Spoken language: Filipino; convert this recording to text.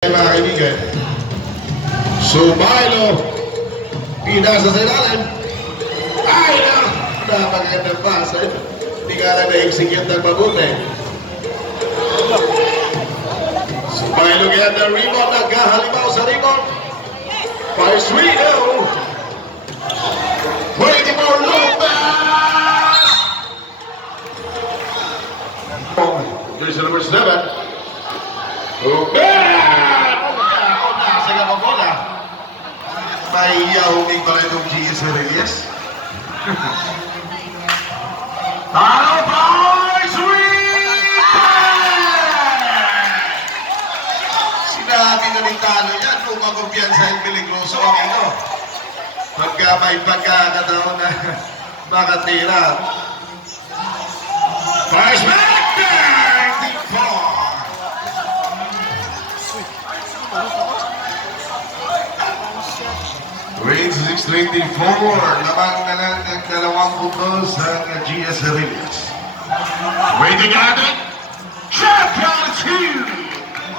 Mga kaibigan, Sumailo, pinasa sa ilalim. Ay na! Napagandang pasa. Hindi ka na na-execute ng mabuti. Sumailo kaya ng rebound, nagkahalimaw sa rebound. Paiswino! Pwede mo Lopez! There's the number 7. May huming pala itong GS Reyes. Talo power sweep! Sinabi na ni Talo yan, kung makumpiyansa yung Peligroso ang ito. Pagka may pagkakataon na makatira. First back! 624, lamang na lang ng dalawang puntos sa GS Reyes. Waiting at it, Champion 2!